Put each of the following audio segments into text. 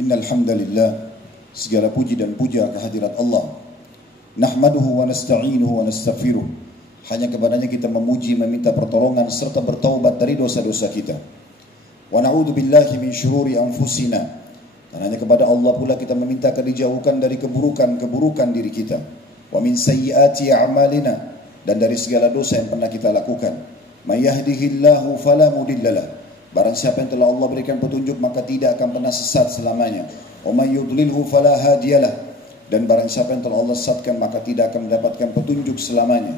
Innal hamdalillah, segala puji dan puja kehadirat Allah. Nahmaduhu wa nasta'inuhu wa nastaghfiruh. Hanya kepadanya kita memuji, meminta pertolongan serta bertaubat dari dosa-dosa kita. Wa na'udzu billahi min syururi anfusina. Dan hanya kepada Allah pula kita meminta dijauhkan dari keburukan-keburukan diri kita. Wa min sayyiati a'malina, dan dari segala dosa yang pernah kita lakukan. May yahdihillahu fala mudhillalah. Barang siapa yang telah Allah berikan petunjuk maka tidak akan pernah sesat selamanya. Wa may yudlilhu fala hadiyalah. Dan barang siapa yang telah Allah sesatkan maka tidak akan mendapatkan petunjuk selamanya.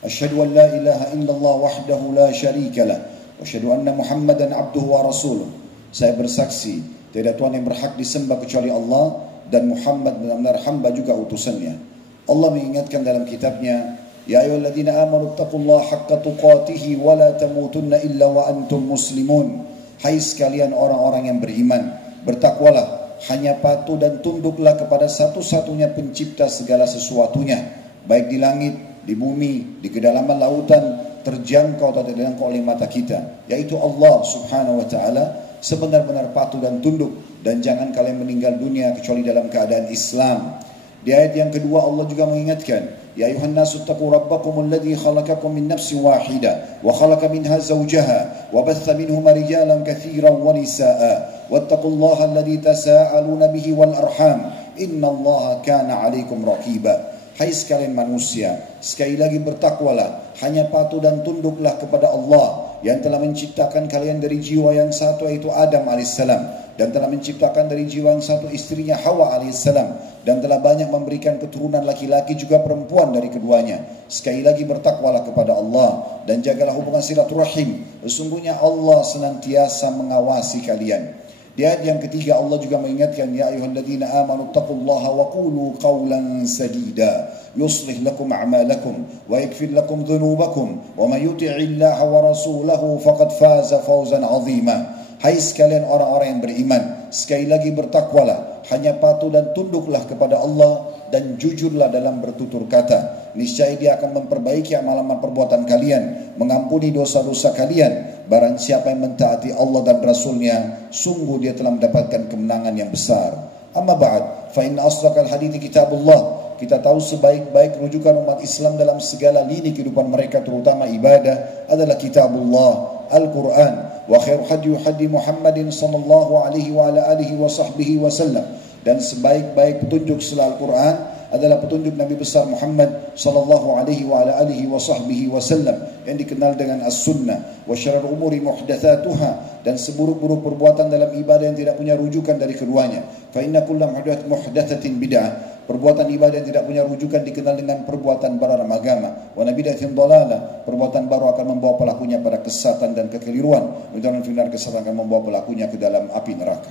Asyhadu an la ilaha illallah wahdahu la syarikalah wa asyhadu anna Muhammadan abduhu wa rasuluh. Saya bersaksi tidak Tuhan yang berhak disembah kecuali Allah, dan Muhammad benar-benar hamba juga utusannya. Allah mengingatkan dalam kitabnya, ya ayyuhalladzina amanu taqullaha haqqa tuqatih wa la tamutunna illa wa antum muslimun. Hai sekalian orang-orang yang beriman, bertakwalah, hanya patuh dan tunduklah kepada satu-satunya pencipta segala sesuatunya, baik di langit, di bumi, di kedalaman lautan, terjangkau atau tidak terjangkau oleh mata kita, yaitu Allah subhanahu wa ta'ala. Sebenar-benar patuh dan tunduk, dan jangan kalian meninggal dunia kecuali dalam keadaan Islam. Di ayat yang kedua Allah juga mengingatkan, ya ayuhan nasu taqu rabbakum alladhi khalaqakum min nafsin wahidah wa khalaqa minha zawjaha wa batha minhuma rijalan katsiran wa nisaa wattaqullaha alladhi tasaaluna bihi wal arham innallaha kana 'alaikum raqiba. Hai sekalian manusia, sekali lagi bertakwalah, hanya patuh dan tunduklah kepada Allah yang telah menciptakan kalian dari jiwa yang satu, yaitu Adam alaihissalam, dan telah menciptakan dari jiwa yang satu istrinya Hawa alaihissalam, dan telah banyak memberikan keturunan laki-laki juga perempuan dari keduanya. Sekali lagi bertakwalah kepada Allah dan jagalah hubungan silaturahim. Sesungguhnya Allah senantiasa mengawasi kalian. Di ayat yang ketiga Allah juga mengingatkan, ya ayyuhalladzina amanu taqullaha wa qulu qawlan sadida yuslih lakum a'malakum wa yaghfir lakum dhunubakum wa may yuti'illaha wa rasulahu faqad faza fawzan 'azima. Hai sekalian orang-orang yang beriman, sekali lagi bertakwalah, hanya patuh dan tunduklah kepada Allah, dan jujurlah dalam bertutur kata. Niscaya Dia akan memperbaiki amalan perbuatan kalian, mengampuni dosa-dosa kalian. Barang siapa yang mentaati Allah dan Rasulnya, sungguh dia telah mendapatkan kemenangan yang besar. Amma ba'd, fa inna asdaqal hadithi kitabullah. Kita tahu sebaik-baik rujukan umat Islam dalam segala lini kehidupan mereka, terutama ibadah, adalah kitabullah, Al-Quran. Wa khairu hadi Muhammadin sallallahu alaihi wa ala alihi wa sahbihi wa sallam. Dan sebaik-baik petunjuk setelah Al-Quran adalah petunjuk Nabi besar Muhammad sallallahu alaihi wa ala alihi wa sahbihi wa sallam, yang dikenal dengan as-sunnah. Wa syarrul umuri muhdatsatuha, dan seburuk-buruk perbuatan dalam ibadah yang tidak punya rujukan dari keduanya. Fa inna kullu muhdatsatin bid'ah. Perbuatan ibadah yang tidak punya rujukan dikenal dengan perbuatan baru dalam agama. Wa nabidatin dhalalah. Perbuatan baru akan membawa pelakunya pada kesesatan dan kekeliruan. Dan final kesesatan akan membawa pelakunya ke dalam api neraka.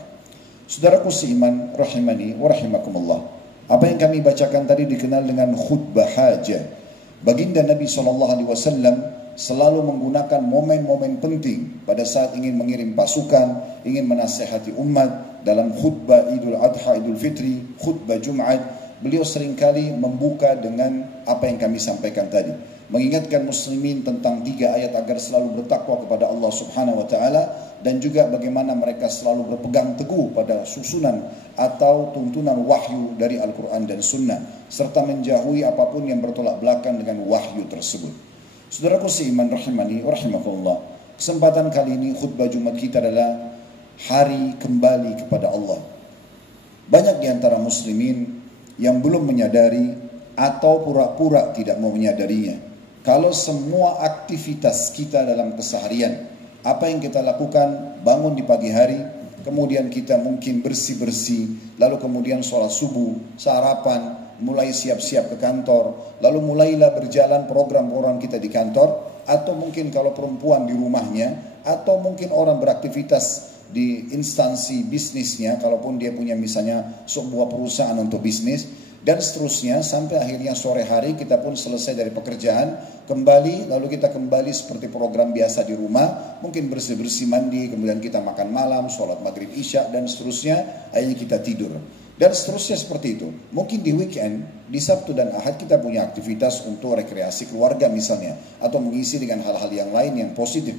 Saudaraku seiman, rahimani wa rahimakumullah. Apa yang kami bacakan tadi dikenal dengan khutbah hajah. Baginda Nabi SAW selalu menggunakan momen-momen penting pada saat ingin mengirim pasukan, ingin menasihati umat. Dalam khutbah Idul Adha, Idul Fitri, khutbah Jumat, beliau seringkali membuka dengan apa yang kami sampaikan tadi, mengingatkan muslimin tentang 3 ayat agar selalu bertakwa kepada Allah Subhanahu wa taala, dan juga bagaimana mereka selalu berpegang teguh pada susunan atau tuntunan wahyu dari Al-Quran dan Sunnah, serta menjauhi apapun yang bertolak belakang dengan wahyu tersebut. Saudaraku seiman, rahimani wa rahimakumullah, kesempatan kali ini khutbah Jumat kita adalah hari kembali kepada Allah. Banyak di antara muslimin yang belum menyadari atau pura-pura tidak mau menyadarinya. Kalau semua aktivitas kita dalam keseharian, apa yang kita lakukan, bangun di pagi hari, kemudian kita mungkin bersih-bersih, lalu kemudian sholat subuh, sarapan, mulai siap-siap ke kantor, lalu mulailah berjalan program-program kita di kantor, atau mungkin kalau perempuan di rumahnya, atau mungkin orang beraktivitas di instansi bisnisnya, kalaupun dia punya misalnya sebuah perusahaan untuk bisnis, dan seterusnya, sampai akhirnya sore hari kita pun selesai dari pekerjaan, kembali, lalu kita kembali seperti program biasa di rumah, mungkin bersih-bersih, mandi, kemudian kita makan malam, sholat maghrib isya, dan seterusnya, akhirnya kita tidur. Dan seterusnya seperti itu. Mungkin di weekend, di Sabtu dan Ahad kita punya aktivitas untuk rekreasi keluarga misalnya, atau mengisi dengan hal-hal yang lain yang positif.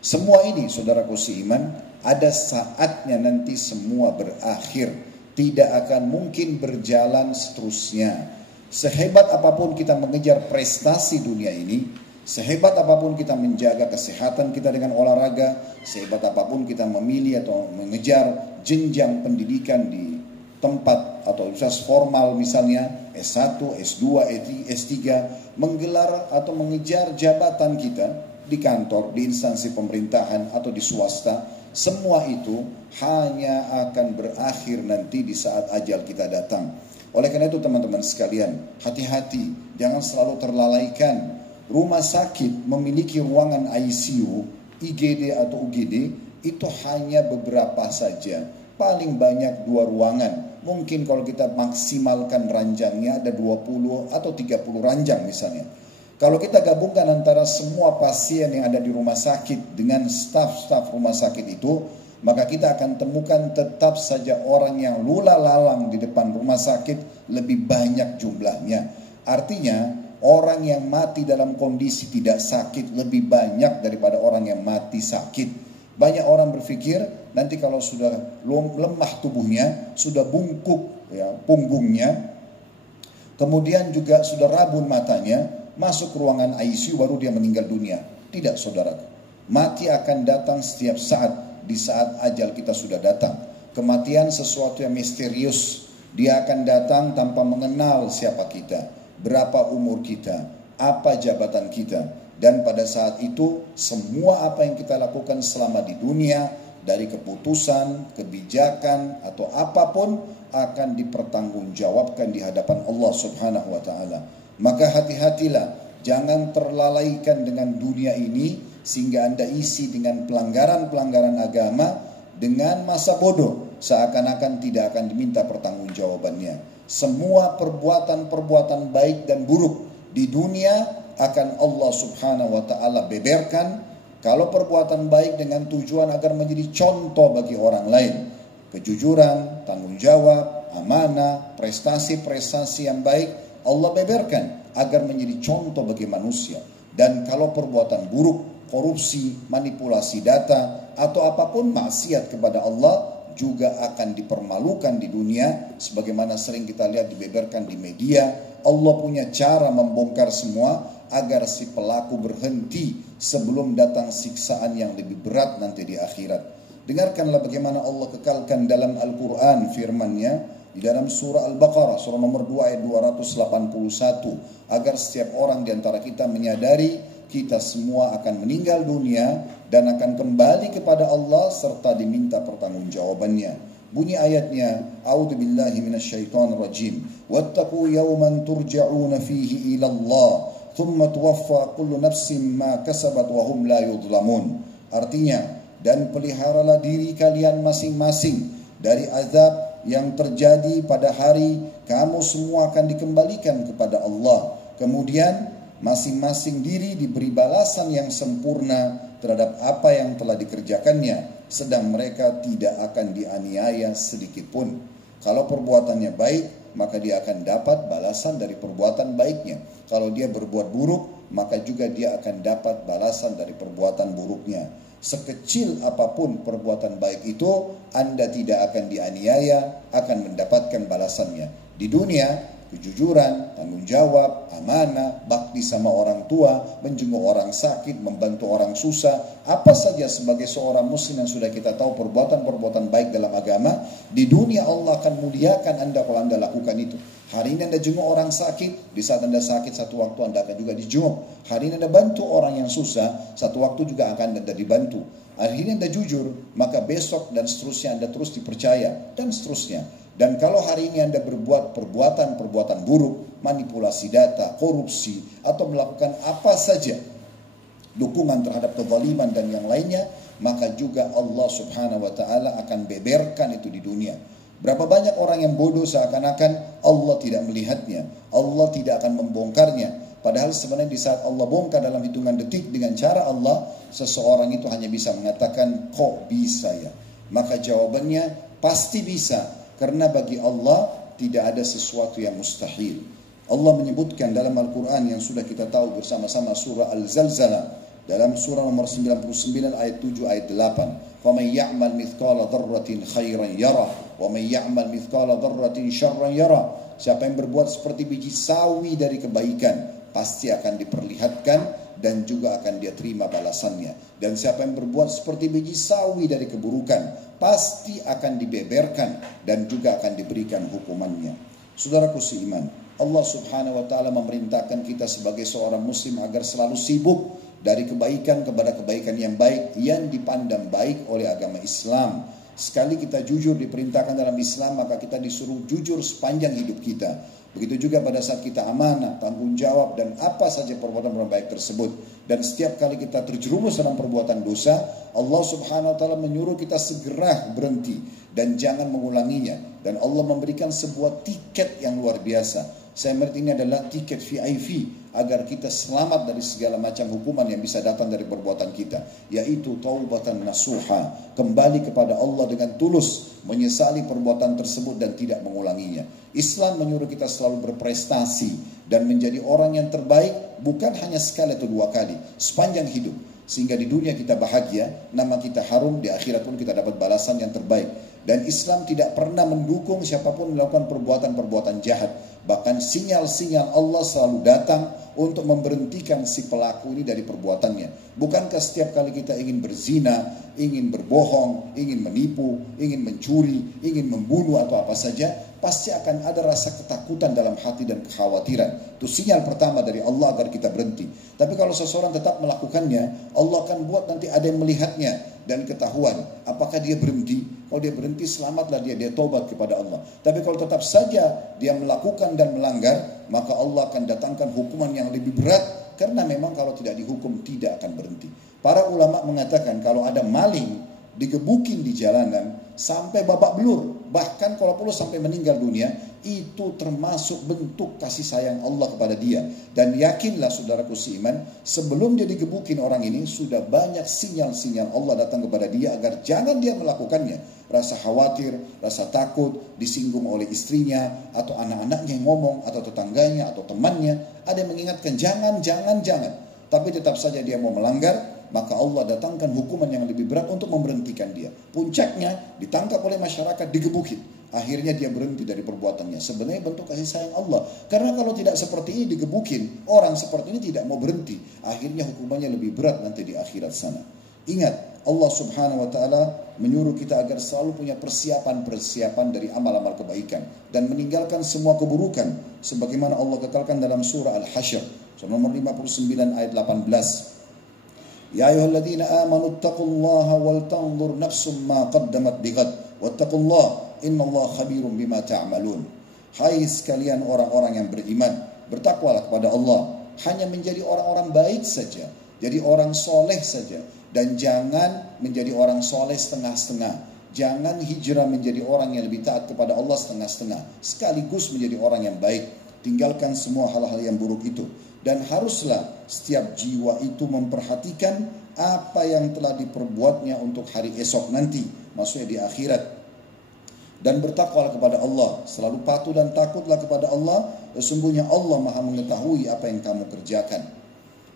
Semua ini, saudaraku seiman, Ada saatnya nanti semua berakhir. Tidak akan mungkin berjalan seterusnya. Sehebat apapun kita mengejar prestasi dunia ini, sehebat apapun kita menjaga kesehatan kita dengan olahraga, sehebat apapun kita memilih atau mengejar jenjang pendidikan di tempat atau universitas formal misalnya S1, S2, S3, menggelar atau mengejar jabatan kita di kantor, di instansi pemerintahan atau di swasta, semua itu hanya akan berakhir nanti di saat ajal kita datang. Oleh karena itu teman-teman sekalian, hati-hati, jangan selalu terlalaikan. Rumah sakit memiliki ruangan ICU, IGD atau UGD itu hanya beberapa saja. Paling banyak 2 ruangan. Mungkin kalau kita maksimalkan ranjangnya ada 20 atau 30 ranjang misalnya. Kalau kita gabungkan antara semua pasien yang ada di rumah sakit dengan staf-staf rumah sakit itu, maka kita akan temukan tetap saja orang yang lula lalang di depan rumah sakit lebih banyak jumlahnya. Artinya orang yang mati dalam kondisi tidak sakit lebih banyak daripada orang yang mati sakit. Banyak orang berpikir nanti kalau sudah lemah tubuhnya, sudah bungkuk ya, punggungnya, kemudian juga sudah rabun matanya, masuk ruangan ICU baru dia meninggal dunia. Tidak saudara, mati akan datang setiap saat, di saat ajal kita sudah datang. Kematian sesuatu yang misterius. Dia akan datang tanpa mengenal siapa kita, berapa umur kita, apa jabatan kita. Dan pada saat itu semua apa yang kita lakukan selama di dunia, dari keputusan, kebijakan atau apapun akan dipertanggungjawabkan di hadapan Allah Subhanahu wa taala. Maka hati-hatilah, jangan terlalaikan dengan dunia ini sehingga Anda isi dengan pelanggaran-pelanggaran agama dengan masa bodoh, seakan-akan tidak akan diminta pertanggungjawabannya. Semua perbuatan-perbuatan baik dan buruk di dunia akan Allah Subhanahu wa taala beberkan. Kalau perbuatan baik dengan tujuan agar menjadi contoh bagi orang lain, kejujuran, tanggung jawab, amanah, prestasi-prestasi yang baik, Allah beberkan agar menjadi contoh bagi manusia. Dan kalau perbuatan buruk, korupsi, manipulasi data, atau apapun maksiat kepada Allah, juga akan dipermalukan di dunia. Sebagaimana sering kita lihat dibeberkan di media, Allah punya cara membongkar semua agar si pelaku berhenti sebelum datang siksaan yang lebih berat nanti di akhirat. Dengarkanlah bagaimana Allah kekalkan dalam Al-Quran firman-Nya di dalam surah Al-Baqarah, surah nomor 2 ayat 281, agar setiap orang di antara kita menyadari kita semua akan meninggal dunia dan akan kembali kepada Allah serta diminta pertanggungjawabannya. Bunyi ayatnya, A'udzubillahi minasyaitonirrajim. Wattaqu yawman turja'una fihi ila Allah, thumma tuwaffa kullu nafsin ma kasabat wa hum la yudhlamun. Artinya, dan peliharalah diri kalian masing-masing dari azab yang terjadi pada hari kamu semua akan dikembalikan kepada Allah. Kemudian masing-masing diri diberi balasan yang sempurna terhadap apa yang telah dikerjakannya, sedang mereka tidak akan dianiaya sedikit pun. Kalau perbuatannya baik, maka dia akan dapat balasan dari perbuatan baiknya. Kalau dia berbuat buruk, maka juga dia akan dapat balasan dari perbuatan buruknya. Sekecil apapun perbuatan baik itu, Anda tidak akan dianiaya, akan mendapatkan balasannya. Di dunia, kejujuran, tanggung jawab, amanah, bakti sama orang tua, menjenguk orang sakit, membantu orang susah, apa saja sebagai seorang muslim yang sudah kita tahu perbuatan-perbuatan baik dalam agama, di dunia Allah akan muliakan Anda kalau Anda lakukan itu. Hari ini Anda jenguk orang sakit, di saat Anda sakit satu waktu Anda akan juga dijenguk. Hari ini Anda bantu orang yang susah, satu waktu juga akan Anda dibantu. Hari ini Anda jujur, maka besok dan seterusnya Anda terus dipercaya, dan seterusnya. Dan kalau hari ini Anda berbuat perbuatan-perbuatan buruk, manipulasi data, korupsi, atau melakukan apa saja dukungan terhadap kezaliman dan yang lainnya, maka juga Allah Subhanahu wa taala akan beberkan itu di dunia. Berapa banyak orang yang bodoh seakan-akan Allah tidak melihatnya, Allah tidak akan membongkarnya. Padahal sebenarnya di saat Allah bongkar dalam hitungan detik dengan cara Allah, seseorang itu hanya bisa mengatakan, kok bisa ya? Maka jawabannya pasti bisa, karena bagi Allah tidak ada sesuatu yang mustahil. Allah menyebutkan dalam Al-Quran yang sudah kita tahu bersama-sama surah Al-Zalzalah, dalam surah nomor 99 ayat 7 ayat 8. faman ya'mal mithqala dzarratin khairan yara wa man ya'mal mithqala dzarratin syarran yara. Siapa yang berbuat seperti biji sawi dari kebaikan pasti akan diperlihatkan dan juga akan dia terima balasannya. Dan siapa yang berbuat seperti biji sawi dari keburukan pasti akan dibeberkan dan juga akan diberikan hukumannya. Saudaraku seiman, Allah subhanahu wa ta'ala memerintahkan kita sebagai seorang muslim agar selalu sibuk dari kebaikan kepada kebaikan yang baik yang dipandang baik oleh agama Islam. Sekali kita jujur diperintahkan dalam Islam, maka kita disuruh jujur sepanjang hidup kita. Begitu juga pada saat kita amanah, tanggung jawab dan apa saja perbuatan baik tersebut. Dan setiap kali kita terjerumus dalam perbuatan dosa, Allah subhanahu wa ta'ala menyuruh kita segera berhenti dan jangan mengulanginya. Dan Allah memberikan sebuah tiket yang luar biasa. Saya mengerti ini adalah tiket VIP agar kita selamat dari segala macam hukuman yang bisa datang dari perbuatan kita, yaitu taubatan nasuha, kembali kepada Allah dengan tulus, menyesali perbuatan tersebut dan tidak mengulanginya. Islam menyuruh kita selalu berprestasi dan menjadi orang yang terbaik, bukan hanya sekali atau dua kali, sepanjang hidup, sehingga di dunia kita bahagia, nama kita harum, di akhirat pun kita dapat balasan yang terbaik. Dan Islam tidak pernah mendukung siapapun melakukan perbuatan-perbuatan jahat. Bahkan sinyal-sinyal Allah selalu datang untuk memberhentikan si pelaku ini dari perbuatannya. Bukankah setiap kali kita ingin berzina, ingin berbohong, ingin menipu, ingin mencuri, ingin membunuh atau apa saja, pasti akan ada rasa ketakutan dalam hati dan kekhawatiran. Itu sinyal pertama dari Allah agar kita berhenti. Tapi kalau seseorang tetap melakukannya, Allah akan buat nanti ada yang melihatnya dan ketahuan apakah dia berhenti. Kalau dia berhenti, selamatlah dia tobat kepada Allah. Tapi kalau tetap saja dia melakukan dan melanggar, maka Allah akan datangkan hukuman yang lebih berat, karena memang kalau tidak dihukum tidak akan berhenti. Para ulama mengatakan kalau ada maling digebukin di jalanan sampai babak belur, bahkan kalau perlu sampai meninggal dunia, itu termasuk bentuk kasih sayang Allah kepada dia. Dan yakinlah saudaraku seiman, sebelum dia digebukin orang ini, sudah banyak sinyal-sinyal Allah datang kepada dia agar jangan dia melakukannya. Rasa khawatir, rasa takut, disinggung oleh istrinya, atau anak-anaknya yang ngomong, atau tetangganya, atau temannya, ada yang mengingatkan, jangan. Tapi tetap saja dia mau melanggar, maka Allah datangkan hukuman yang lebih berat untuk memberhentikan dia. Puncaknya ditangkap oleh masyarakat, digebukin. Akhirnya dia berhenti dari perbuatannya. Sebenarnya bentuk kasih sayang Allah. Karena kalau tidak seperti ini digebukin, orang seperti ini tidak mau berhenti. Akhirnya hukumannya lebih berat nanti di akhirat sana. Ingat, Allah subhanahu wa ta'ala menyuruh kita agar selalu punya persiapan dari amal-amal kebaikan. Dan meninggalkan semua keburukan. Sebagaimana Allah kekalkan dalam surah Al-Hasyr. Surah nomor 59 ayat 18. Ya ayyuhalladzina amanu taqullaha wal tanzur nafsum ma qaddamat lighad wattaqullaha innallaha khabirum bima ta'malun. Hai sekalian orang-orang yang beriman, bertakwalah kepada Allah, hanya menjadi orang-orang baik saja, jadi orang soleh saja, dan jangan menjadi orang soleh setengah-setengah. Jangan hijrah menjadi orang yang lebih taat kepada Allah setengah-setengah, sekaligus menjadi orang yang baik. Tinggalkan semua hal-hal yang buruk itu. Dan haruslah setiap jiwa itu memperhatikan apa yang telah diperbuatnya untuk hari esok nanti, maksudnya di akhirat. Dan bertakwalah kepada Allah, selalu patuh dan takutlah kepada Allah. Sesungguhnya Allah Maha mengetahui apa yang kamu kerjakan.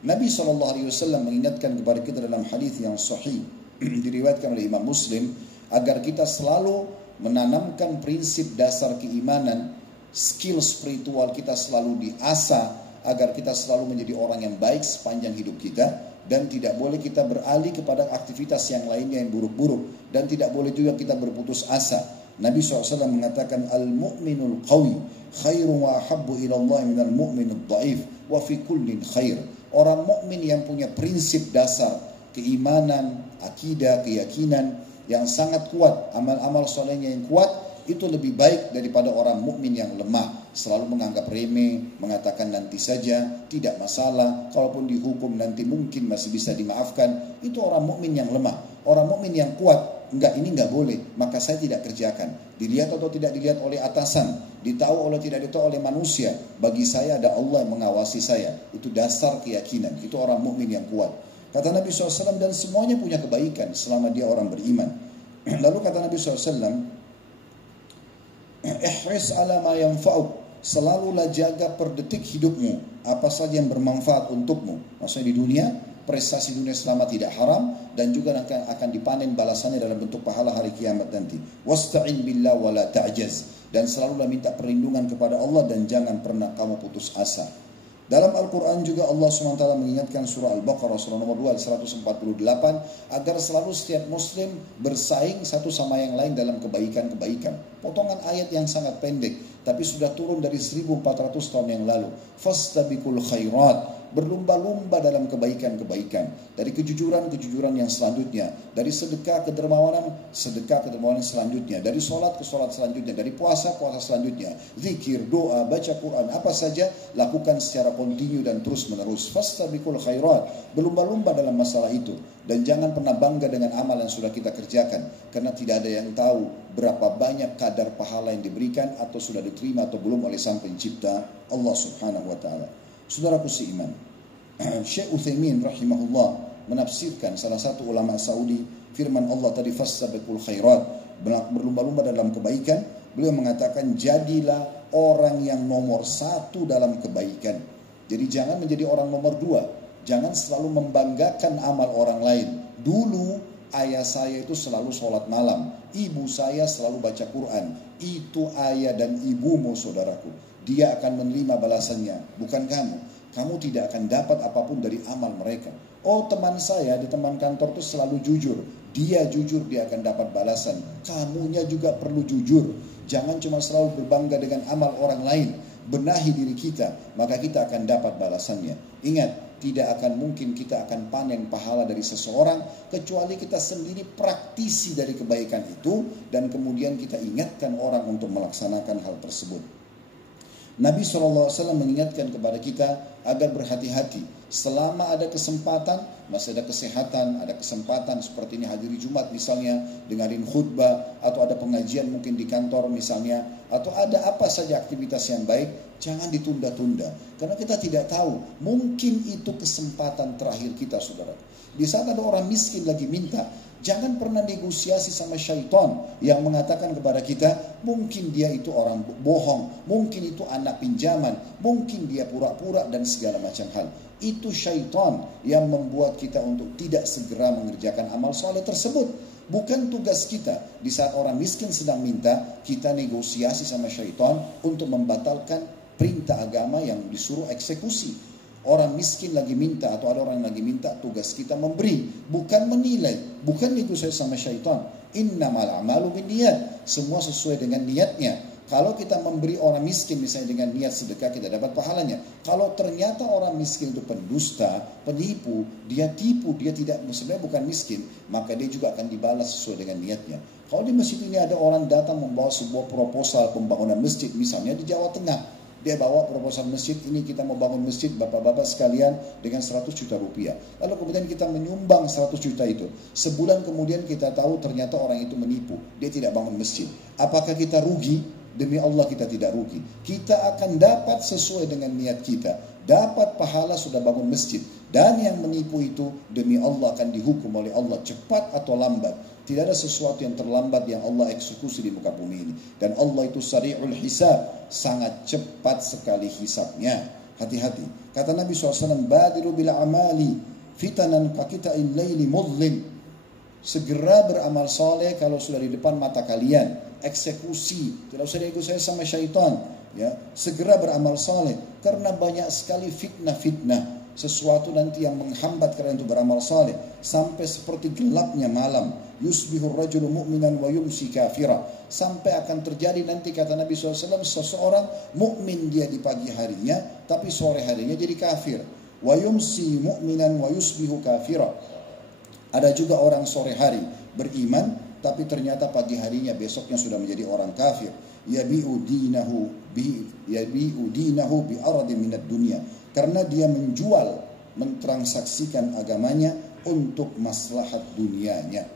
Nabi SAW mengingatkan kepada kita dalam hadis yang sahih diriwayatkan oleh Imam Muslim, agar kita selalu menanamkan prinsip dasar keimanan, skill spiritual kita selalu diasah, agar kita selalu menjadi orang yang baik sepanjang hidup kita. Dan tidak boleh kita beralih kepada aktivitas yang lainnya yang buruk-buruk. Dan tidak boleh juga kita berputus asa. Nabi SAW mengatakan, Al-mu'minul qawi khairun wa ahabbu ilallah minal mu'minul dhaif wa fi kullin khair. Orang mukmin yang punya prinsip dasar keimanan, akidah, keyakinan yang sangat kuat, amal-amal solehnya yang kuat, itu lebih baik daripada orang mukmin yang lemah, selalu menganggap remeh, mengatakan nanti saja, tidak masalah, kalaupun dihukum nanti mungkin masih bisa dimaafkan. Itu orang mukmin yang lemah. Orang mukmin yang kuat, enggak, ini enggak boleh, maka saya tidak kerjakan. Dilihat atau tidak dilihat oleh atasan, ditahu atau tidak ditahu oleh manusia, bagi saya ada Allah yang mengawasi saya. Itu dasar keyakinan, itu orang mukmin yang kuat. Kata Nabi SAW, dan semuanya punya kebaikan selama dia orang beriman. Lalu kata Nabi SAW, ihris ala ma yanfa'uk, selalulah jaga per detik hidupmu apa saja yang bermanfaat untukmu, maksudnya di dunia prestasi dunia selama tidak haram, dan juga akan dipanen balasannya dalam bentuk pahala hari kiamat nanti. Wasta'in billah wa la ta'jaz, dan selalulah minta perlindungan kepada Allah dan jangan pernah kamu putus asa. Dalam Al-Quran juga Allah SWT mengingatkan surah Al-Baqarah surah nomor 2 148 agar selalu setiap muslim bersaing satu sama yang lain dalam kebaikan-kebaikan. Potongan ayat yang sangat pendek tapi sudah turun dari 1400 tahun yang lalu. Fastabiqul khairat, berlumba-lumba dalam kebaikan-kebaikan, dari kejujuran-kejujuran yang selanjutnya, dari sedekah ke dermawanan selanjutnya, dari sholat ke sholat selanjutnya, dari puasa selanjutnya, zikir, doa, baca Quran, apa saja lakukan secara kontinu dan terus menerus. Fastabiqul khairat, berlumba-lumba dalam masalah itu, dan jangan pernah bangga dengan amal yang sudah kita kerjakan, karena tidak ada yang tahu berapa banyak kadar pahala yang diberikan atau sudah diterima atau belum oleh Sang Pencipta Allah Subhanahu wa taala. Saudaraku seiman, Syekh Utsaimin rahimahullah menafsirkan salah satu ulama Saudi firman Allah tadi fastabiqul khairat, berlumba-lumba dalam kebaikan. Beliau mengatakan jadilah orang yang nomor 1 dalam kebaikan. Jadi jangan menjadi orang nomor 2. Jangan selalu membanggakan amal orang lain. Dulu ayah saya itu selalu sholat malam, ibu saya selalu baca Quran. Itu ayah dan ibumu, saudaraku. Dia akan menerima balasannya, bukan kamu. Kamu tidak akan dapat apapun dari amal mereka. Oh, teman saya di teman kantor itu selalu jujur. Dia jujur, dia akan dapat balasan. Kamunya juga perlu jujur. Jangan cuma selalu berbangga dengan amal orang lain. Benahi diri kita, maka kita akan dapat balasannya. Ingat, tidak akan mungkin kita akan panen pahala dari seseorang kecuali kita sendiri praktisi dari kebaikan itu, dan kemudian kita ingatkan orang untuk melaksanakan hal tersebut. Nabi SAW mengingatkan kepada kita agar berhati-hati. Selama ada kesempatan, masih ada kesehatan, ada kesempatan seperti ini hadiri Jumat misalnya, dengarin khutbah, atau ada pengajian mungkin di kantor misalnya, atau ada apa saja aktivitas yang baik, jangan ditunda-tunda. Karena kita tidak tahu, mungkin itu kesempatan terakhir kita, saudara. Di saat ada orang miskin lagi minta, jangan pernah negosiasi sama syaitan yang mengatakan kepada kita, mungkin dia itu orang bohong, mungkin itu anak pinjaman, mungkin dia pura-pura dan segala macam hal. Itu syaitan yang membuat kita untuk tidak segera mengerjakan amal soleh tersebut. Bukan tugas kita di saat orang miskin sedang minta, kita negosiasi sama syaitan untuk membatalkan perintah agama yang disuruh eksekusi. Orang miskin lagi minta atau ada orang yang lagi minta, tugas kita memberi, bukan menilai, bukan negosiasi sama syaitan. Innamal a'malu binniyat, semua sesuai dengan niatnya. Kalau kita memberi orang miskin misalnya dengan niat sedekah, kita dapat pahalanya. Kalau ternyata orang miskin itu pendusta, penipu, dia tipu, dia tidak, sebenarnya bukan miskin, maka dia juga akan dibalas sesuai dengan niatnya. Kalau di masjid ini ada orang datang membawa sebuah proposal pembangunan masjid misalnya di Jawa Tengah, dia bawa proposal masjid ini, kita mau bangun masjid bapak-bapak sekalian dengan 100 juta rupiah. Lalu kemudian kita menyumbang 100 juta itu. Sebulan kemudian kita tahu ternyata orang itu menipu. Dia tidak bangun masjid. Apakah kita rugi? Demi Allah kita tidak rugi. Kita akan dapat sesuai dengan niat kita. Dapat pahala sudah bangun masjid. Dan yang menipu itu demi Allah akan dihukum oleh Allah cepat atau lambat. Tidak ada sesuatu yang terlambat yang Allah eksekusi di muka bumi ini. Dan Allah itu sari'ul hisab, sangat cepat sekali hisabnya. Hati-hati. Kata Nabi SAW, badiru bil amali fitanan kakita'il layli mudlim. Segera beramal soleh kalau sudah di depan mata kalian. Eksekusi, tidak usah diikuti sama syaitan. Ya, segera beramal soleh karena banyak sekali fitnah-fitnah. Sesuatu nanti yang menghambat kalian untuk beramal saleh, sampai seperti gelapnya malam. Yusbihur rajulu mu'minan wa yumsi kafira. Sampai akan terjadi nanti kata Nabi SAW, seseorang mukmin dia di pagi harinya, tapi sore harinya jadi kafir. Wa yumsi mu'minan wa yusbihu kafira. Ada juga orang sore hari beriman, tapi ternyata pagi harinya besoknya sudah menjadi orang kafir. Yabi'u dinahu bi aradin minad dunya. Karena dia menjual, mentransaksikan agamanya untuk maslahat dunianya.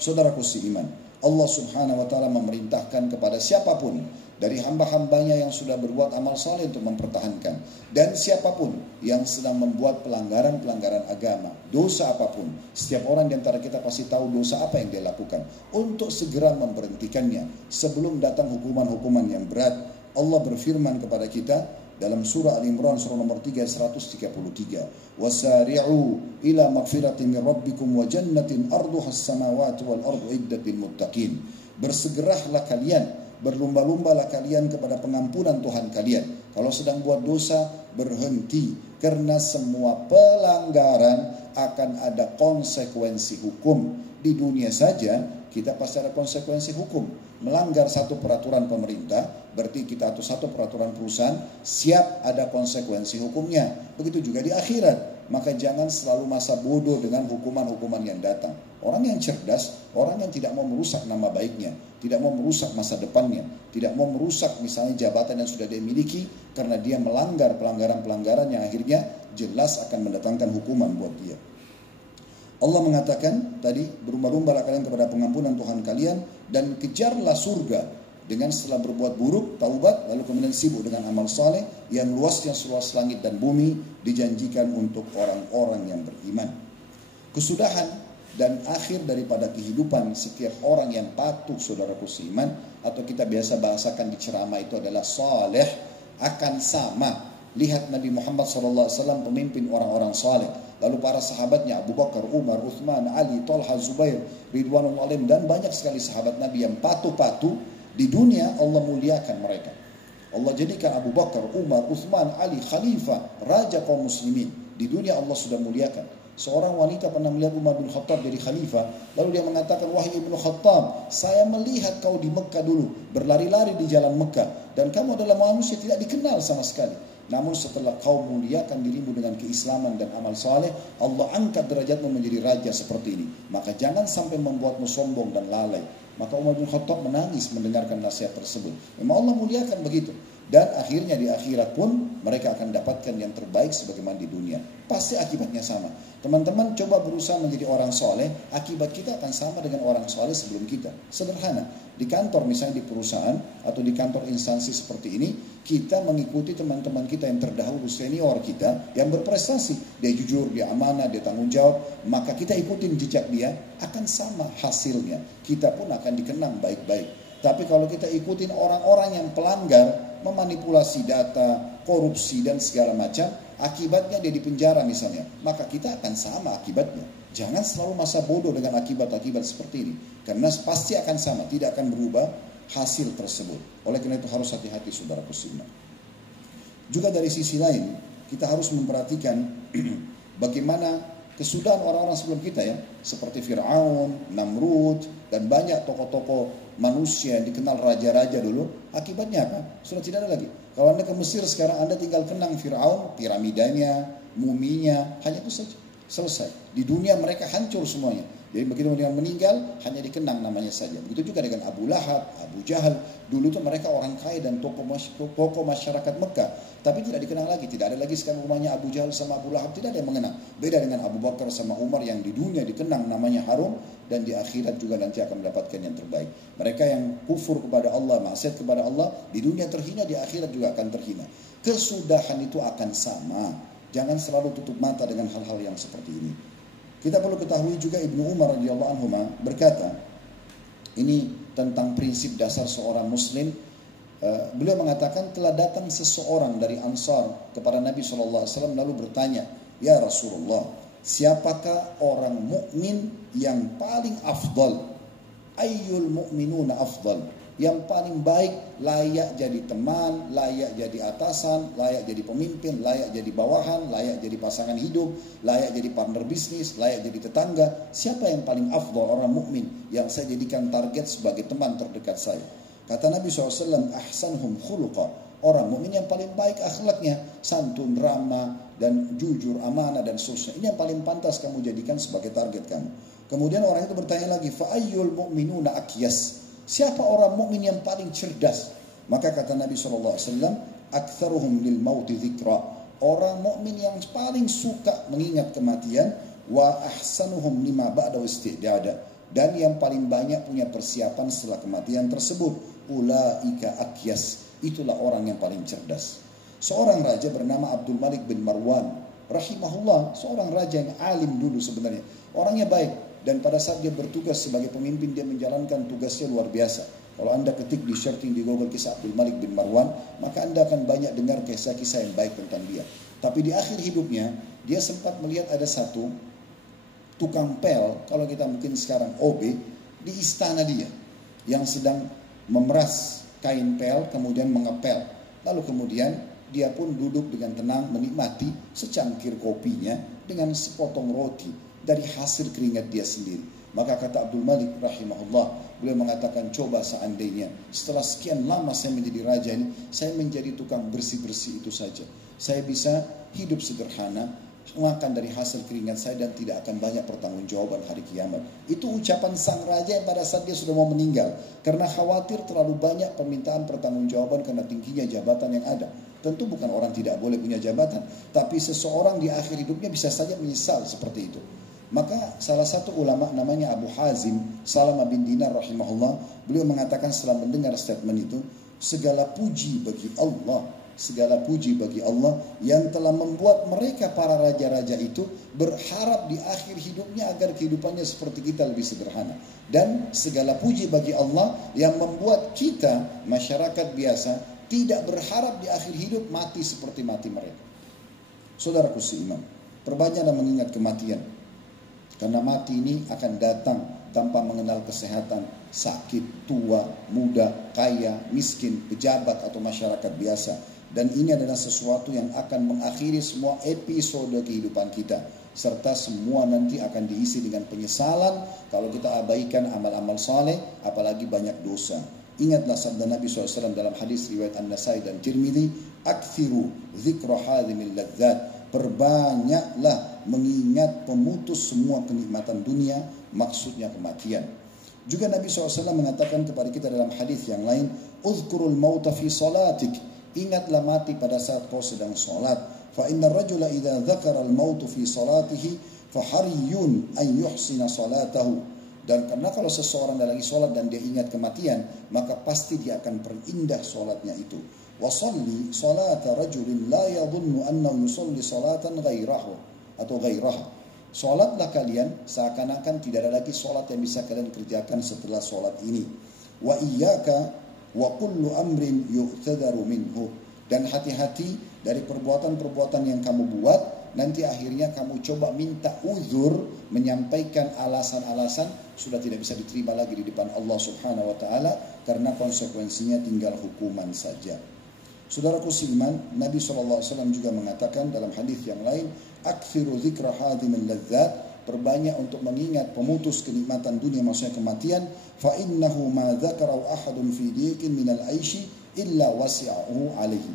Saudaraku seiman, Allah Subhanahu wa taala memerintahkan kepada siapapun dari hamba-hambanya yang sudah berbuat amal saleh untuk mempertahankan, dan siapapun yang sedang membuat pelanggaran-pelanggaran agama, dosa apapun, setiap orang di antara kita pasti tahu dosa apa yang dia lakukan, untuk segera memberhentikannya sebelum datang hukuman-hukuman yang berat. Allah berfirman kepada kita dalam surah Al-Imran surah nomor 3 133. Wasari'u ila magfiratin min rabbikum wa jannatin arduha as-samawati wal ardu iddatil muttaqin. Bersegeralah kalian, berlumba-lumbalah kalian kepada pengampunan Tuhan kalian. Kalau sedang buat dosa, berhenti, karena semua pelanggaran akan ada konsekuensi hukum. Di dunia saja kita pasti ada konsekuensi hukum. Melanggar satu peraturan pemerintah, berarti kita atau satu peraturan perusahaan, siap ada konsekuensi hukumnya. Begitu juga di akhirat. Maka jangan selalu masa bodoh dengan hukuman-hukuman yang datang. Orang yang cerdas, orang yang tidak mau merusak nama baiknya, tidak mau merusak masa depannya, tidak mau merusak misalnya jabatan yang sudah dia miliki, karena dia melanggar pelanggaran-pelanggaran yang akhirnya jelas akan mendatangkan hukuman buat dia. Allah mengatakan tadi, berlumba-lumbalah kalian kepada pengampunan Tuhan kalian dan kejarlah surga dengan setelah berbuat buruk, taubat, lalu kemudian sibuk dengan amal saleh yang luasnya seluas langit dan bumi, dijanjikan untuk orang-orang yang beriman. Kesudahan dan akhir daripada kehidupan setiap orang yang patuh, saudaraku seiman, atau kita biasa bahasakan di ceramah itu adalah saleh, akan sama. Lihat Nabi Muhammad SAW pemimpin orang-orang saleh. Lalu para sahabatnya Abu Bakar, Umar, Uthman, Ali, Talha, Zubair, Ridwanul Alim, dan banyak sekali sahabat Nabi yang patuh-patuh. Di dunia Allah muliakan mereka. Allah jadikan Abu Bakar, Umar, Uthman, Ali khalifah, raja kaum muslimin. Di dunia Allah sudah muliakan. Seorang wanita pernah melihat Umar bin Khattab jadi khalifah. Lalu dia mengatakan, wahai Ibnu Khattab, saya melihat kau di Mekah dulu, berlari-lari di jalan Mekah, dan kamu adalah manusia tidak dikenal sama sekali. Namun setelah kau muliakan dirimu dengan keislaman dan amal saleh, Allah angkat derajatmu menjadi raja seperti ini. Maka jangan sampai membuatmu sombong dan lalai. Maka Umar bin Khattab menangis mendengarkan nasihat tersebut. Memang Allah muliakan begitu. Dan akhirnya di akhirat pun mereka akan dapatkan yang terbaik sebagaimana di dunia. Pasti akibatnya sama. Teman-teman coba berusaha menjadi orang soleh, akibat kita akan sama dengan orang soleh sebelum kita. Sederhana. Di kantor misalnya di perusahaan atau di kantor instansi seperti ini, kita mengikuti teman-teman kita yang terdahulu senior kita yang berprestasi. Dia jujur, dia amanah, dia tanggung jawab. Maka kita ikutin jejak dia, akan sama hasilnya. Kita pun akan dikenang baik-baik. Tapi kalau kita ikutin orang-orang yang pelanggar, memanipulasi data, korupsi dan segala macam, akibatnya dia dipenjara misalnya, maka kita akan sama akibatnya. Jangan selalu masa bodoh dengan akibat-akibat seperti ini, karena pasti akan sama, tidak akan berubah hasil tersebut. Oleh karena itu harus hati-hati saudaraku seiman. Juga dari sisi lain, kita harus memperhatikan bagaimana kesudahan orang-orang sebelum kita ya, seperti Fir'aun, Namrud, dan banyak tokoh-tokoh manusia yang dikenal raja-raja dulu. Akibatnya apa? Sudah tidak ada lagi. Kalau Anda ke Mesir sekarang, Anda tinggal kenang Fir'aun, piramidanya, muminya, hanya itu saja. Selesai. Di dunia mereka hancur semuanya. Jadi begitu dia meninggal, hanya dikenang namanya saja. Begitu juga dengan Abu Lahab, Abu Jahal. Dulu itu mereka orang kaya dan tokoh masyarakat Mekah. Tapi tidak dikenang lagi. Tidak ada lagi sekarang rumahnya Abu Jahal sama Abu Lahab. Tidak ada yang mengenang. Beda dengan Abu Bakar sama Umar yang di dunia dikenang namanya harum. Dan di akhirat juga nanti akan mendapatkan yang terbaik. Mereka yang kufur kepada Allah, maksiat kepada Allah, di dunia terhina, di akhirat juga akan terhina. Kesudahan itu akan sama. Jangan selalu tutup mata dengan hal-hal yang seperti ini. Kita perlu ketahui juga Ibnu Umar radhiyallahu anhu berkata, ini tentang prinsip dasar seorang muslim. Beliau mengatakan telah datang seseorang dari Ansar kepada Nabi SAW lalu bertanya, ya Rasulullah, siapakah orang mukmin yang paling afdal? Ayyul mu'minuna afdal? Yang paling baik, layak jadi teman, layak jadi atasan, layak jadi pemimpin, layak jadi bawahan, layak jadi pasangan hidup, layak jadi partner bisnis, layak jadi tetangga. Siapa yang paling afdal orang mukmin yang saya jadikan target sebagai teman terdekat saya? Kata Nabi SAW, ahsanhum khuluqa. Orang mukmin yang paling baik akhlaknya, santun, ramah, dan jujur, amanah, dan seterusnya. Ini yang paling pantas kamu jadikan sebagai target kamu. Kemudian orang itu bertanya lagi, fa'ayyul mu'minuna akyas? Siapa orang mukmin yang paling cerdas? Maka kata Nabi SAW, aktsaruhum lil mauti dzikra. Orang mukmin yang paling suka mengingat kematian, wa ahsanuhum lima ba'da istidada. Dan yang paling banyak punya persiapan setelah kematian tersebut. Ulaika akyas. Itulah orang yang paling cerdas. Seorang raja bernama Abdul Malik bin Marwan rahimahullah, seorang raja yang alim dulu sebenarnya. Orangnya baik. Dan pada saat dia bertugas sebagai pemimpin, dia menjalankan tugasnya luar biasa. Kalau Anda ketik di searching di Google kisah Abdul Malik bin Marwan, maka Anda akan banyak dengar kisah-kisah yang baik tentang dia. Tapi di akhir hidupnya, dia sempat melihat ada satu tukang pel, kalau kita mungkin sekarang OB, di istana dia, yang sedang memeras kain pel, kemudian mengepel. Lalu kemudian dia pun duduk dengan tenang menikmati secangkir kopinya dengan sepotong roti dari hasil keringat dia sendiri. Maka kata Abdul Malik rahimahullah, beliau mengatakan, coba seandainya setelah sekian lama saya menjadi raja ini, saya menjadi tukang bersih-bersih itu saja. Saya bisa hidup sederhana, makan dari hasil keringat saya dan tidak akan banyak pertanggungjawaban hari kiamat. Itu ucapan sang raja yang pada saat dia sudah mau meninggal, karena khawatir terlalu banyak permintaan pertanggungjawaban karena tingginya jabatan yang ada. Tentu bukan orang tidak boleh punya jabatan, tapi seseorang di akhir hidupnya bisa saja menyesal seperti itu. Maka salah satu ulama namanya Abu Hazim Salamah bin Dinar rahimahullah, beliau mengatakan setelah mendengar statement itu, segala puji bagi Allah, segala puji bagi Allah yang telah membuat mereka para raja-raja itu berharap di akhir hidupnya agar kehidupannya seperti kita, lebih sederhana. Dan segala puji bagi Allah yang membuat kita masyarakat biasa tidak berharap di akhir hidup mati seperti mati mereka. Saudaraku seiman, perbanyaklah mengingat kematian. Karena mati ini akan datang tanpa mengenal kesehatan, sakit, tua, muda, kaya, miskin, pejabat atau masyarakat biasa. Dan ini adalah sesuatu yang akan mengakhiri semua episode kehidupan kita. Serta semua nanti akan diisi dengan penyesalan kalau kita abaikan amal-amal saleh, apalagi banyak dosa. Ingatlah sabda Nabi SAW dalam hadis riwayat An-Nasai dan Tirmidzi, "Aktsiru dzikra hadhimil ladzat." Perbanyaklah mengingat pemutus semua kenikmatan dunia, maksudnya kematian. Juga Nabi SAW mengatakan kepada kita dalam hadis yang lain, "Uzkurul mauta fi salatik." Ingatlah mati pada saat kau sedang salat. Fa inna rajula idza dzakara al-maut fi salatihi fa haryun an yuhsina salatahu. Dan karena kalau seseorang lagi salat dan dia ingat kematian, maka pasti dia akan perindah salatnya itu. Wasalli salata rajulin la yadhunnu annahu yusalli salatan ghairahu atau ghairaha. Salatlah kalian seakan-akan tidak ada lagi salat yang bisa kalian kerjakan setelah salat ini. Wa iyyaka wa kullu amrin yu'tadaru minhu. Dan hati-hati dari perbuatan-perbuatan yang kamu buat, nanti akhirnya kamu coba minta uzur, menyampaikan alasan-alasan, sudah tidak bisa diterima lagi di depan Allah Subhanahu wa taala, karena konsekuensinya tinggal hukuman saja. Saudaraku seiman, Nabi SAW juga mengatakan dalam hadis yang lain, "Aktsiru dzikra hadhimil ladzat." Perbanyak untuk mengingat pemutus kenikmatan dunia, maksudnya kematian. Fa innahu ma dzakara ahadun fi diqin minal aishi illa wasi'ahu alaihi.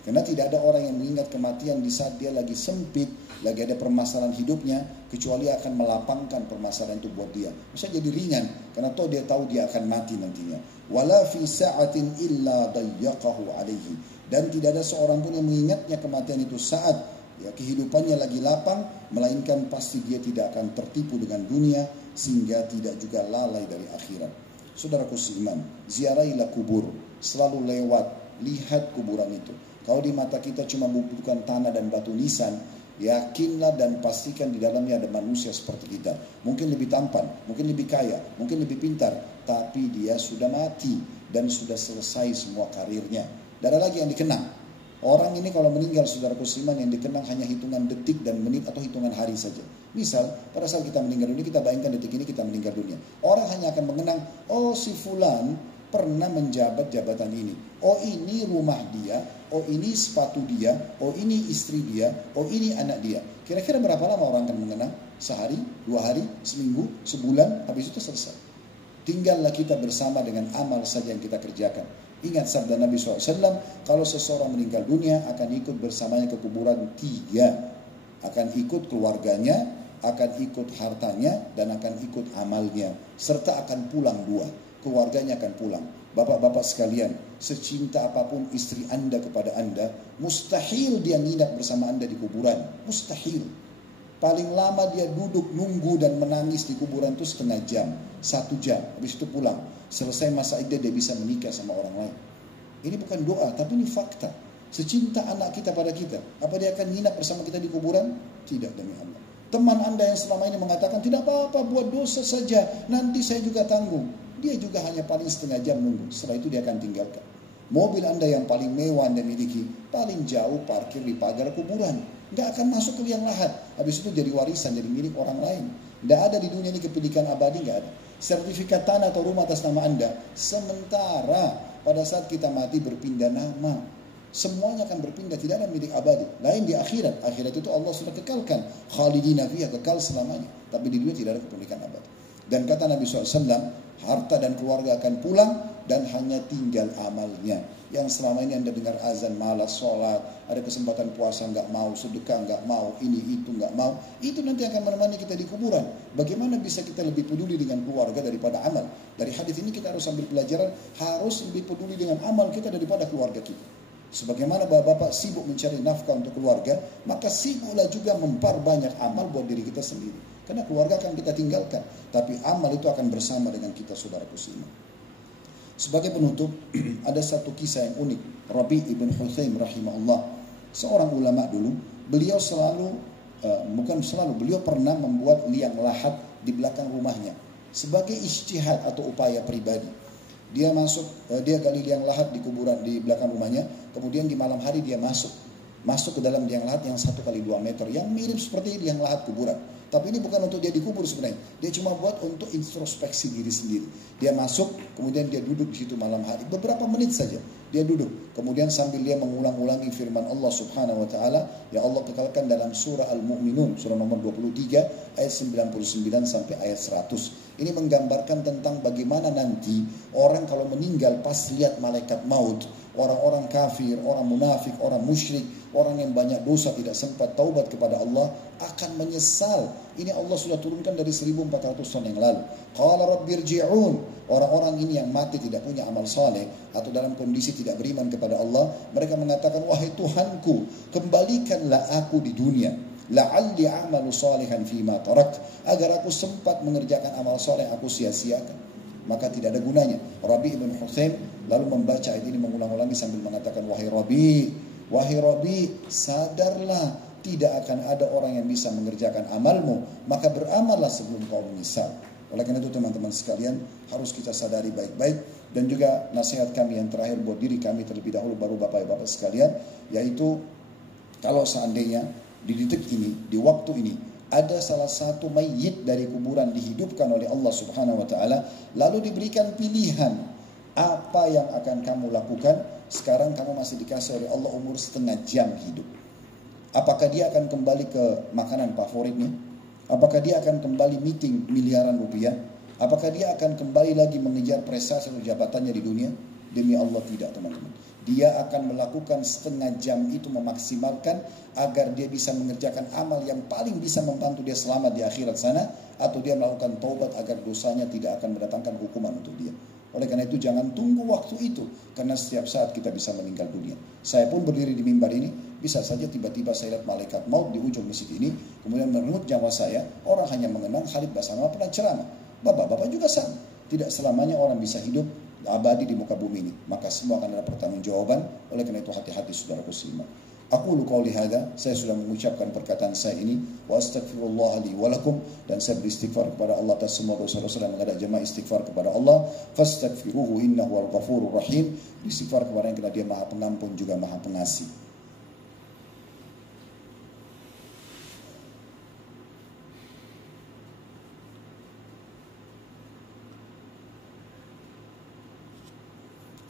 Karena tidak ada orang yang mengingat kematian di saat dia lagi sempit, lagi ada permasalahan hidupnya, kecuali akan melapangkan permasalahan itu buat dia. Bisa jadi ringan, karena toh dia tahu dia akan mati nantinya. Wala fi sa'atin illa dayyaqahu alaihi. Dan tidak ada seorang pun yang mengingatnya kematian itu saat kehidupannya lagi lapang, melainkan pasti dia tidak akan tertipu dengan dunia, sehingga tidak juga lalai dari akhirat. Saudaraku seiman, ziarahilah kubur, selalu lewat, lihat kuburan itu. Kalau di mata kita cuma bukan tanah dan batu nisan, yakinlah dan pastikan di dalamnya ada manusia seperti kita. Mungkin lebih tampan, mungkin lebih kaya, mungkin lebih pintar, tapi dia sudah mati dan sudah selesai semua karirnya. Tidak ada lagi yang dikenang. Orang ini kalau meninggal, saudaraku seiman, yang dikenang hanya hitungan detik dan menit atau hitungan hari saja. Misal, pada saat kita meninggal dunia, kita bayangkan detik ini kita meninggal dunia. Orang hanya akan mengenang, oh si fulan pernah menjabat jabatan ini. Oh ini rumah dia, oh ini sepatu dia, oh ini istri dia, oh ini anak dia. Kira-kira berapa lama orang akan mengenang? Sehari, 2 hari, seminggu, sebulan, habis itu selesai. Tinggallah kita bersama dengan amal saja yang kita kerjakan. Ingat sabda Nabi SAW, kalau seseorang meninggal dunia akan ikut bersamanya ke kuburan 3. Akan ikut keluarganya, akan ikut hartanya, dan akan ikut amalnya. Serta akan pulang 2. Keluarganya akan pulang. Bapak-bapak sekalian, secinta apapun istri Anda kepada Anda, mustahil dia nginap bersama Anda di kuburan. Mustahil. Paling lama dia duduk nunggu dan menangis di kuburan itu setengah jam, 1 jam, habis itu pulang. Selesai masa iddah dia bisa menikah sama orang lain. Ini bukan doa, tapi ini fakta. Secinta anak kita pada kita, apa dia akan nginap bersama kita di kuburan? Tidak, demi Allah. Teman Anda yang selama ini mengatakan tidak apa-apa, buat dosa saja, nanti saya juga tanggung. Dia juga hanya paling setengah jam nunggu, setelah itu dia akan tinggalkan. Mobil Anda yang paling mewah Anda miliki, paling jauh parkir di pagar kuburan. Nggak akan masuk ke liang lahat. Habis itu jadi warisan, jadi milik orang lain. Nggak ada di dunia ini kepemilikan abadi, nggak ada. Sertifikat tanah atau rumah atas nama Anda, sementara pada saat kita mati berpindah nama. Semuanya akan berpindah, tidak ada milik abadi. Lain di akhirat. Akhirat itu Allah sudah kekalkan. Khalidina fiha, kekal selamanya. Tapi di dunia tidak ada kepemilikan abadi. Dan kata Nabi SAW, harta dan keluarga akan pulang dan hanya tinggal amalnya. Yang selama ini Anda dengar azan, malas sholat, ada kesempatan puasa nggak mau, sedekah nggak mau, ini itu nggak mau, itu nanti akan menemani kita di kuburan. Bagaimana bisa kita lebih peduli dengan keluarga daripada amal? Dari hadis ini kita harus ambil pelajaran, harus lebih peduli dengan amal kita daripada keluarga kita. Sebagaimana bapak-bapak sibuk mencari nafkah untuk keluarga, maka sibuklah juga memperbanyak amal buat diri kita sendiri. Karena keluarga akan kita tinggalkan, tapi amal itu akan bersama dengan kita, saudaraku seiman. Sebagai penutup, ada satu kisah yang unik. Rabi' ibn Huthaim rahimahullah, seorang ulama dulu, beliau beliau pernah membuat liang lahat di belakang rumahnya sebagai ijtihad atau upaya pribadi. Dia gali liang lahat di kuburan di belakang rumahnya, kemudian di malam hari dia masuk ke dalam liang lahat yang 1 kali 2 meter, yang mirip seperti liang lahat kuburan. Tapi ini bukan untuk dia dikubur sebenarnya. Dia cuma buat untuk introspeksi diri sendiri. Dia masuk, kemudian dia duduk di situ malam hari. Beberapa menit saja dia duduk. Kemudian sambil dia mengulang-ulangi firman Allah Subhanahu wa taala, ya Allah kekalkan dalam surah Al-Mu'minun, surah nomor 23 ayat 99 sampai ayat 100. Ini menggambarkan tentang bagaimana nanti orang kalau meninggal pas lihat malaikat maut, orang-orang kafir, orang munafik, orang musyrik, orang yang banyak dosa tidak sempat taubat kepada Allah akan menyesal. Ini Allah sudah turunkan dari 1400 tahun yang lalu. Qala rabbirji'un. Orang-orang ini yang mati tidak punya amal saleh atau dalam kondisi tidak beriman kepada Allah, mereka mengatakan, wahai Tuhanku, kembalikanlah aku di dunia. La'alli a'malu salihan fima tarakt, agar aku sempat mengerjakan amal saleh aku sia-siakan. Maka tidak ada gunanya. Rabi' ibn Huthaim lalu membaca ayat ini mengulang-ulangi sambil mengatakan, wahai Rabi', sadarlah, tidak akan ada orang yang bisa mengerjakan amalmu, maka beramallah sebelum kau menyesal. Oleh karena itu teman-teman sekalian, harus kita sadari baik-baik. Dan juga nasihat kami yang terakhir buat diri kami terlebih dahulu, baru bapak-bapak sekalian, yaitu kalau seandainya di detik ini, di waktu ini, ada salah satu mayit dari kuburan dihidupkan oleh Allah Subhanahu wa taala, lalu diberikan pilihan apa yang akan kamu lakukan. Sekarang kamu masih dikasih oleh Allah umur setengah jam hidup. Apakah dia akan kembali ke makanan favoritnya? Apakah dia akan kembali meeting miliaran rupiah? Apakah dia akan kembali lagi mengejar prestasi atau jabatannya di dunia? Demi Allah tidak, teman-teman. Dia akan melakukan setengah jam itu memaksimalkan agar dia bisa mengerjakan amal yang paling bisa membantu dia selamat di akhirat sana, atau dia melakukan taubat agar dosanya tidak akan mendatangkan hukuman untuk dia. Oleh karena itu jangan tunggu waktu itu, karena setiap saat kita bisa meninggal dunia. Saya pun berdiri di mimbar ini, bisa saja tiba-tiba saya lihat malaikat maut di ujung masjid ini, kemudian merenggut nyawa saya. Orang hanya mengenang Khalid Basalamah pernah ceramah. Bapak-bapak juga sama. Tidak selamanya orang bisa hidup abadi di muka bumi ini, maka semua akan ada pertanggungjawaban. Oleh karena itu hati-hati saudaraku seiman. Aku qauli hadza, saya sudah mengucapkan perkataan saya ini, wa astaghfirullah li wa lakum, dan saya beristighfar kepada Allah atas semua dosa-dosa dan mengajak jemaah istighfar kepada Allah. Fastaghfiruhu innahu wal ghafurur rahim. Istighfar kepada yang, karena dia Maha Pengampun juga Maha Pengasih.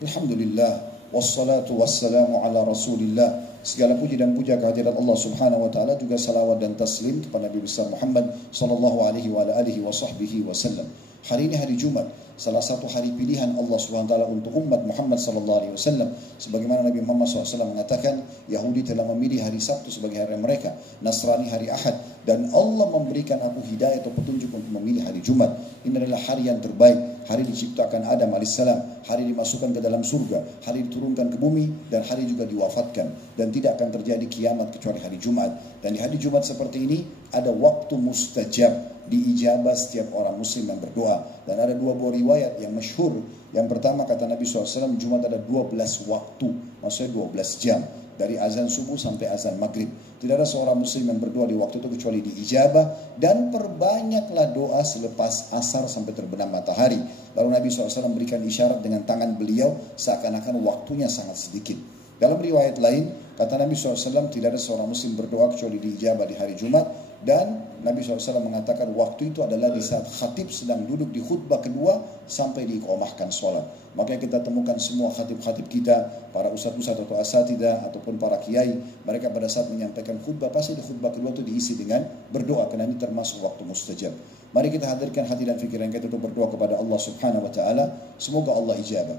Alhamdulillah, wassalatu wassalamu ala rasulillah. Segala puji dan puja kehadirat Allah Subhanahu wa taala, juga salawat dan taslim kepada Nabi besar Muhammad sallallahu alaihi wa alihi wasallam. Hari ini hari Jumat, salah satu hari pilihan Allah Subhanahu wa taala untuk umat Muhammad sallallahu alaihi wasallam. Sebagaimana Nabi Muhammad SAW mengatakan, Yahudi telah memilih hari Sabtu sebagai hari mereka, Nasrani hari Ahad, dan Allah memberikan aku hidayah atau petunjuk untuk memilih hari Jumat. Ini adalah hari yang terbaik, hari diciptakan Adam alaihissalam, hari dimasukkan ke dalam surga, hari diturunkan ke bumi, dan hari juga diwafatkan. Dan tidak akan terjadi kiamat kecuali hari Jumat. Dan di hari Jumat seperti ini ada waktu mustajab, diijabah setiap orang muslim yang berdoa. Dan ada dua buah riwayat yang masyhur Yang pertama kata Nabi SAW, Jumat ada 12 waktu, maksudnya 12 jam. Dari azan subuh sampai azan maghrib. Tidak ada seorang muslim yang berdoa di waktu itu kecuali diijabah. Dan perbanyaklah doa selepas asar sampai terbenam matahari. Lalu Nabi SAW memberikan isyarat dengan tangan beliau seakan-akan waktunya sangat sedikit. Dalam riwayat lain, kata Nabi SAW, tidak ada seorang muslim berdoa kecuali diijabah di hari Jumat. Dan Nabi SAW mengatakan waktu itu adalah di saat khatib sedang duduk di khutbah kedua sampai diiqamahkan sholat. Makanya kita temukan semua khatib-khatib kita, para ustadz-ustadz atau asatidah ataupun para kiai, mereka pada saat menyampaikan khutbah, pasti di khutbah kedua itu diisi dengan berdoa, karena ini termasuk waktu mustajab. Mari kita hadirkan hati dan fikiran kita untuk berdoa kepada Allah Subhanahu wa taala, semoga Allah ijabah.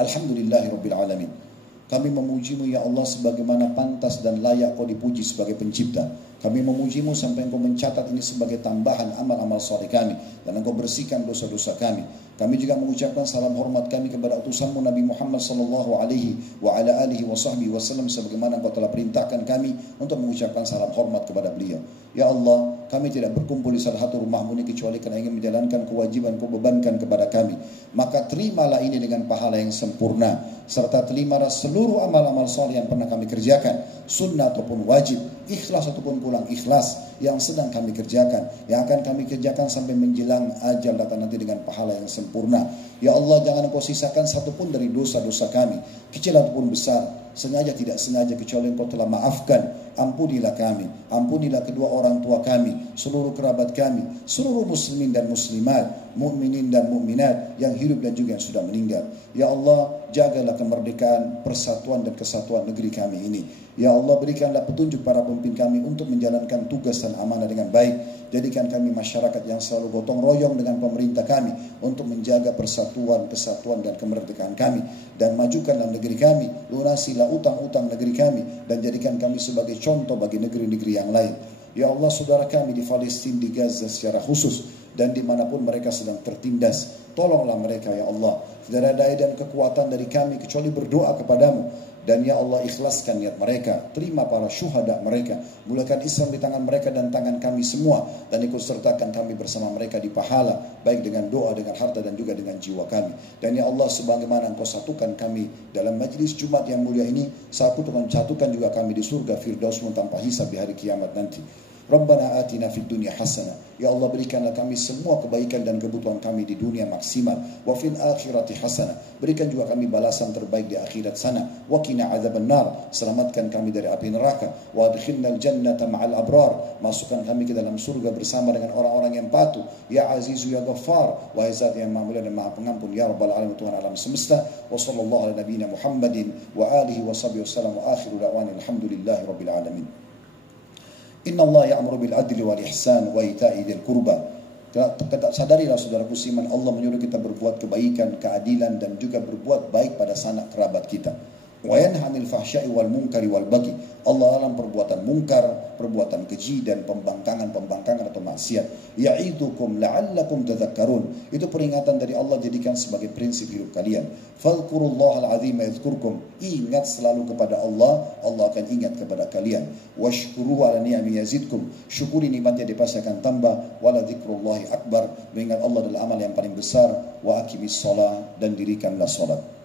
Alhamdulillahirabbil alamin. Kami memuji-Mu ya Allah sebagaimana pantas dan layak Kau dipuji sebagai pencipta. Kami memuji-Mu sampai Engkau mencatat ini sebagai tambahan amal-amal saleh kami, dan Engkau bersihkan dosa-dosa kami. Kami juga mengucapkan salam hormat kami kepada utusan-Mu Nabi Muhammad sallallahu alaihi wa ala alihi wa sahbihi wasallam, sebagaimana Engkau telah perintahkan kami untuk mengucapkan salam hormat kepada beliau. Ya Allah, kami tidak berkumpul di salah satu rumah-Mu ini kecuali karena ingin menjalankan kewajiban Kau bebankan kepada kami. Maka terimalah ini dengan pahala yang sempurna, serta terimalah seluruh amal-amal saleh yang pernah kami kerjakan, sunnah ataupun wajib, ikhlas ataupun pulang ikhlas, yang sedang kami kerjakan, yang akan kami kerjakan sampai menjelang ajal datang nanti dengan pahala yang sempurna. Ya Allah, jangan Engkau sisakan satupun dari dosa-dosa kami, kecil ataupun besar, sengaja tidak sengaja, kecuali Engkau telah maafkan. Ampunilah kami, ampunilah kedua orang tua kami, seluruh kerabat kami, seluruh muslimin dan muslimat, mukminin dan mukminat yang hidup dan juga yang sudah meninggal. Ya Allah, jagalah kemerdekaan, persatuan dan kesatuan negeri kami ini. Ya Allah, berikanlah petunjuk para pemimpin kami untuk menjalankan tugas dan amanah dengan baik. Jadikan kami masyarakat yang selalu gotong royong dengan pemerintah kami untuk menjaga persatuan, kesatuan dan kemerdekaan kami. Dan majukanlah negeri kami, lunasilah utang-utang negeri kami, dan jadikan kami sebagai contoh bagi negeri-negeri yang lain. Ya Allah, saudara kami di Palestina, di Gaza secara khusus, dan dimanapun mereka sedang tertindas, tolonglah mereka ya Allah. Tidak ada daya dan kekuatan dari kami kecuali berdoa kepadamu. Dan ya Allah, ikhlaskan niat mereka, terima para syuhada mereka, mulakan Islam di tangan mereka dan tangan kami semua, dan ikut sertakan kami bersama mereka di pahala, baik dengan doa, dengan harta dan juga dengan jiwa kami. Dan ya Allah, sebagaimana Engkau satukan kami dalam majlis Jumat yang mulia ini, satukan juga kami di surga Firdaus-Mu tanpa hisab di hari kiamat nanti. Rabbana atina fid dunya hasanah. Ya Allah, berikanlah kami semua kebaikan dan kebutuhan kami di dunia maksimal. Wa fil akhirati hasanah. Berikan juga kami balasan terbaik di akhirat sana. Wa qina adzabannar. Selamatkan kami dari api neraka. Wa adkhilnal jannata ma'al abrar. Masukkan kami ke dalam surga bersama dengan orang-orang yang patuh. Ya Azizu ya Ghaffar. Wa Zat yang Maha Mulia dan Maha Pengampun. Ya Rabbal Alamin, Tuhan alam semesta. Wa sallallahu ala nabiyyina Muhammadin wa alihi wa sahbihi wasallam. Wa akhiru da'wana alhamdulillahi rabbil alamin. Inna Allah ya'muru bil adli wal ihsan wa ita'i dzil qurba. Sadarilah saudara musliman, Allah menyuruh kita berbuat kebaikan, keadilan dan juga berbuat baik pada sanak kerabat kita. Wa yanha 'anil fahsya'i wal munkari wal baghi. Allah alam perbuatan mungkar, perbuatan keji dan pembangkangan atau maksiat. Ya'idukum la'allakum tadhakkarun. Itu peringatan dari Allah, jadikan sebagai prinsip hidup kalian. Fadhkurullahal 'azima yadhkurkum. Ingat selalu kepada Allah, Allah akan ingat kepada kalian. Washkuruhu 'ala ni'ami yazidkum. Syukuri nikmatnya, dia pasti akan tambah. Wala dzikrullahi akbar. Mengingat Allah adalah amal yang paling besar. Wa aqimis shalah, dan dirikanlah salat.